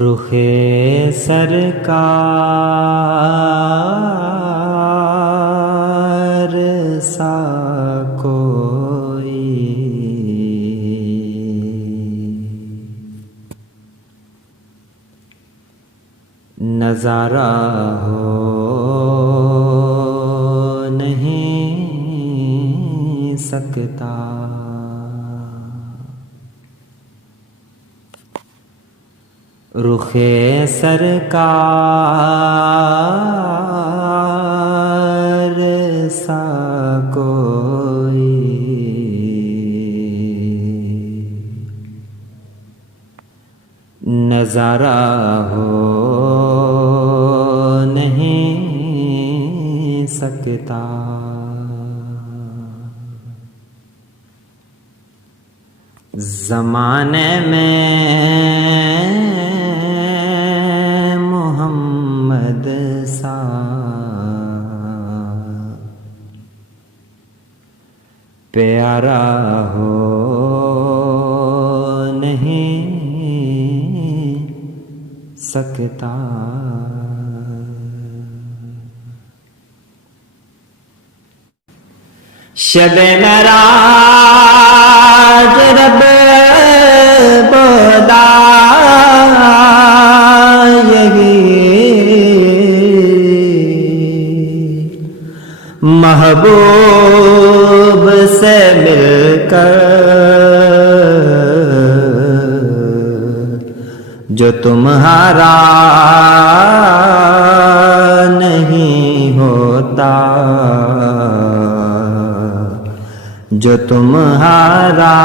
رخ سرکار سا کوئی نظارہ ہو نہیں سکتا، رخ سرکار سا کوئی نظارہ ہو نہیں سکتا، زمانے میں محمد سا پیارا ہو نہیں سکتا، شب معراج رب بولا یہی محبوب سے مل کر جو تمہارا نہیں ہوتا، جو تمہارا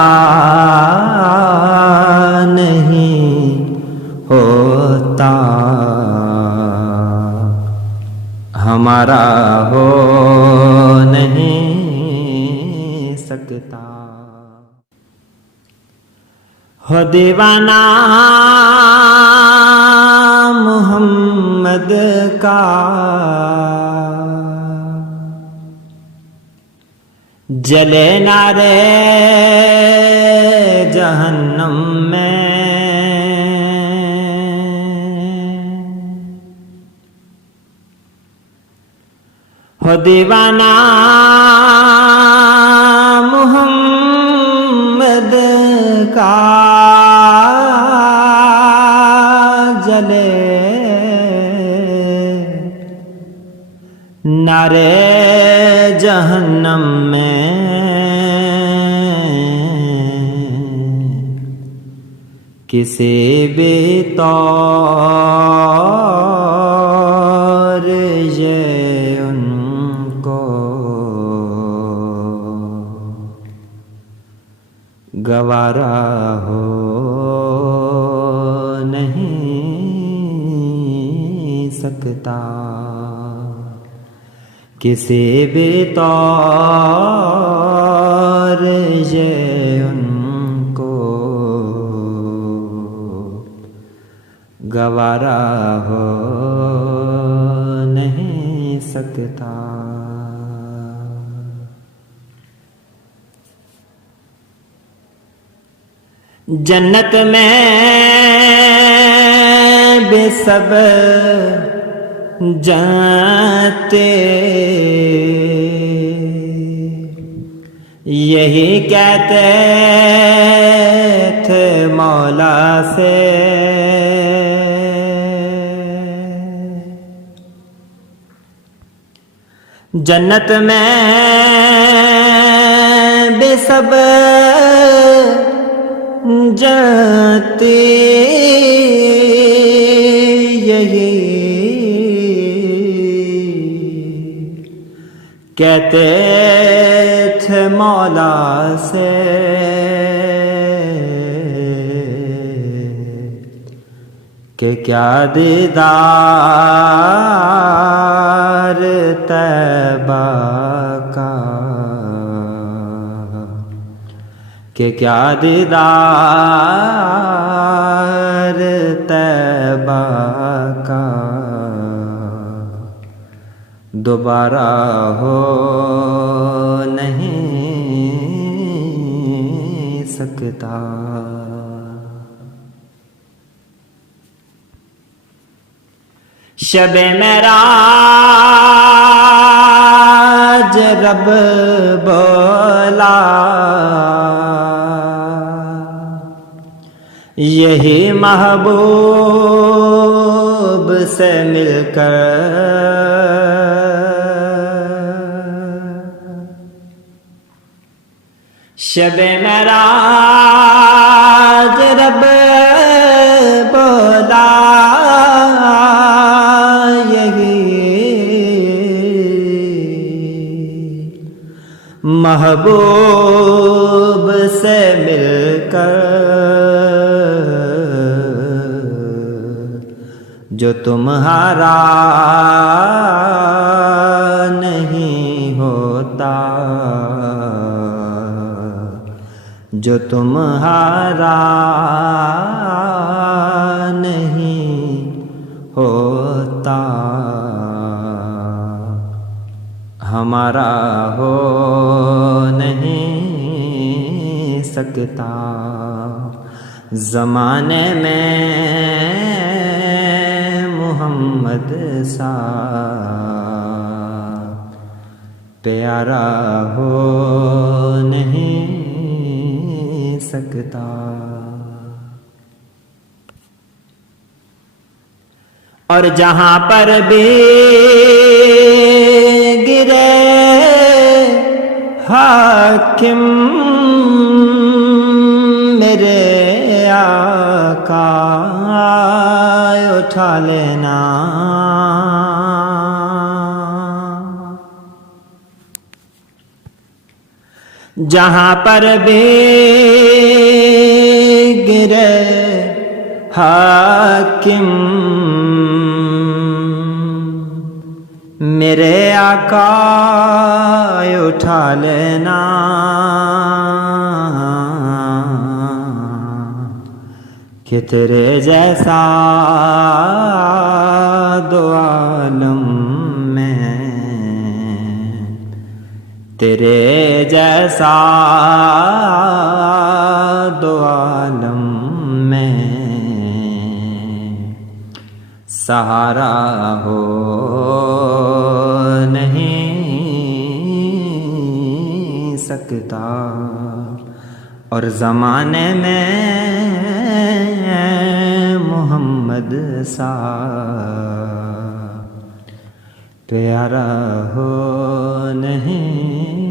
نہیں ہوتا، ہمارا ہو نہیں سکتا، ہو دیوانہ محمد کا جلے نارے جہنم میں، ہو دیوانہ محمد کا جلے نارے جہنم میں، کسی بھی طور یہ ان کو گوارا ہو نہیں سکتا، کسی بھی طور یہ ان کو گوارا ہو نہیں سکتا، جنت میں بھی سب جانتے یہی کہتے تھے مولا سے، جنت میں بھی سب جانتے یہی کہتے تھے مولا سے، کہ کیا دیدار طیبہ کا، کہ کیا دیدار طیبہ کا دوبارہ ہو نہیں سکتا۔ شب معراج رب بولا یہی محبوب سے مل کر شب معراج رب بولا یہی محبوب سے مل کر جو تمہارا نہیں ہوتا، جو تمہارا نہیں ہوتا، ہمارا ہو نہیں سکتا۔ زمانے میں محمد سا پیارا ہو نہیں سکتا۔ اور جہاں پر بھی گرے حاکم میرے آقا اٹھا لینا، جہاں پر بھی گرے حاکم میرے آقا اٹھا لینا، کہ تیرے جیسا دو عالم میں، تیرے جیسا دو عالم میں سہارا ہو نہیں سکتا۔ اور زمانے میں محمد سا پیارا ہو نہیں